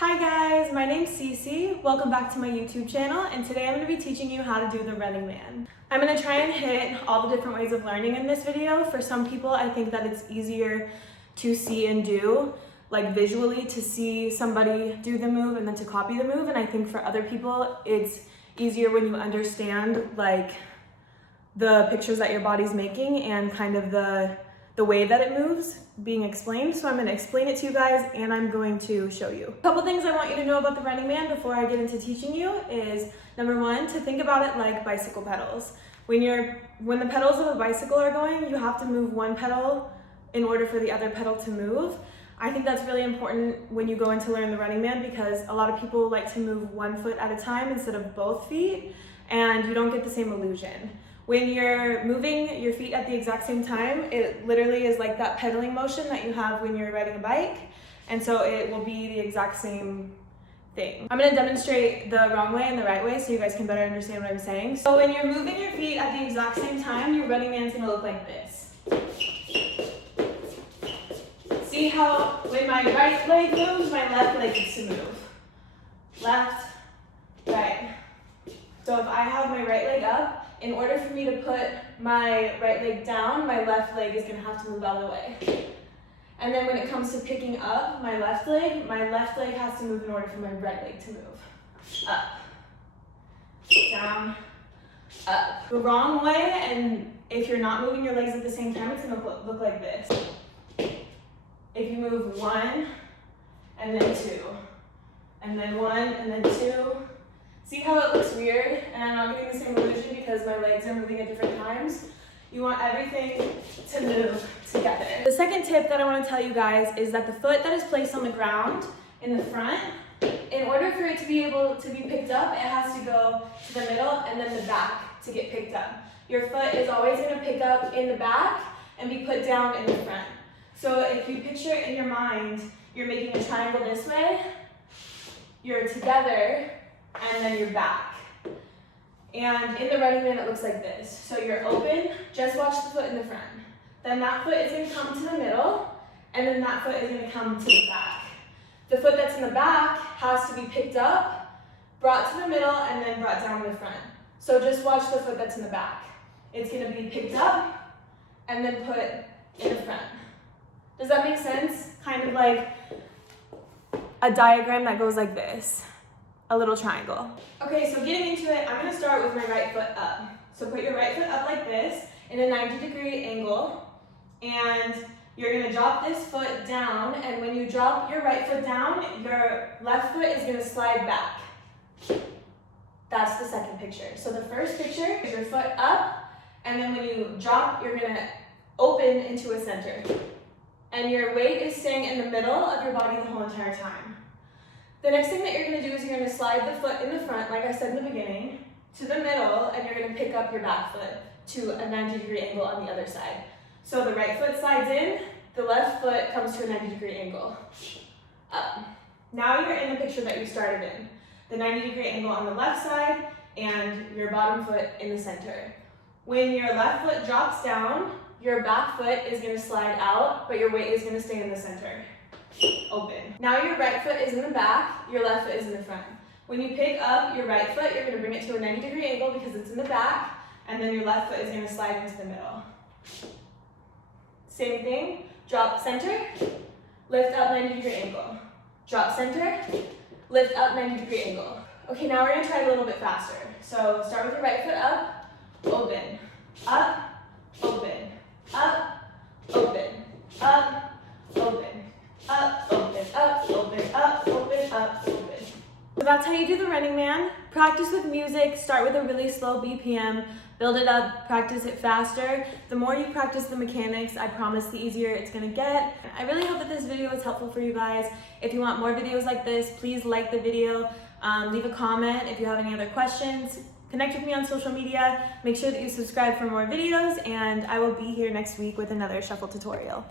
Hi guys, my name's CiCi. Welcome back to my YouTube channel, and today I'm going to be teaching you how to do the running man. I'm going to try and hit all the different ways of learning in this video. For some people, I think that it's easier to see and do, like visually, to see somebody do the move and then to copy the move. And I think for other people, it's easier when you understand like the pictures that your body's making and kind of the way that it moves being explained. So I'm going to explain it to you guys and I'm going to show you. A couple things I want you to know about the running man before I get into teaching you is, number one, to think about it like bicycle pedals. When the pedals of a bicycle are going, you have to move one pedal in order for the other pedal to move. I think that's really important when you go in to learn the running man because a lot of people like to move one foot at a time instead of both feet, and you don't get the same illusion. When you're moving your feet at the exact same time, it literally is like that pedaling motion that you have when you're riding a bike, and so it will be the exact same thing. I'm going to demonstrate the wrong way and the right way so you guys can better understand what I'm saying. So when you're moving your feet at the exact same time, your running man's going to look like this. See how when my right leg moves, my left leg needs to move. Left, right. So if I have my right leg up, in order for me to put my right leg down, my left leg is gonna have to move out of the way. And then when it comes to picking up my left leg has to move in order for my right leg to move. Up, down, up. The wrong way, and if you're not moving your legs at the same time, it's gonna look like this. If you move one, and then two, and then one, and then two. See how it looks weird and I'm not getting the same illusion because my legs are moving at different times? You want everything to move together. The second tip that I want to tell you guys is that the foot that is placed on the ground in the front, in order for it to be able to be picked up, it has to go to the middle and then the back to get picked up. Your foot is always going to pick up in the back and be put down in the front. So if you picture in your mind, you're making a triangle this way, you're together, and then you're back. And in the running man, it looks like this. So you're open, just watch the foot in the front. Then that foot is gonna come to the middle, and then that foot is gonna come to the back. The foot that's in the back has to be picked up, brought to the middle, and then brought down in the front. So just watch the foot that's in the back. It's gonna be picked up, and then put in the front. Does that make sense? Kind of like a diagram that goes like this. A little triangle. Okay, so getting into it, I'm gonna start with my right foot up. So put your right foot up like this in a 90-degree angle, and you're gonna drop this foot down, and when you drop your right foot down, your left foot is gonna slide back. That's the second picture. So the first picture is your foot up, and then when you drop, you're gonna open into a center. And your weight is staying in the middle of your body the whole entire time. The next thing that you're going to do is you're going to slide the foot in the front, like I said in the beginning, to the middle, and you're going to pick up your back foot to a 90-degree angle on the other side. So the right foot slides in, the left foot comes to a 90-degree angle. Up. Now you're in the picture that you started in. The 90-degree angle on the left side and your bottom foot in the center. When your left foot drops down, your back foot is going to slide out, but your weight is going to stay in the center. Open. Now your right foot is in the back, your left foot is in the front. When you pick up your right foot, you're going to bring it to a 90-degree angle because it's in the back, and then your left foot is going to slide into the middle. Same thing, drop center, lift up 90-degree angle. Drop center, lift up 90-degree angle. Okay, now we're going to try it a little bit faster. So start with your right foot up, open, up, open, up, open, up, open. Up, open, up, open, up, open, up, open. So that's how you do the running man. Practice with music, start with a really slow BPM, build it up, practice it faster. The more you practice the mechanics, I promise the easier it's gonna get. I really hope that this video was helpful for you guys. If you want more videos like this, please like the video, leave a comment if you have any other questions. Connect with me on social media, make sure that you subscribe for more videos, and I will be here next week with another shuffle tutorial.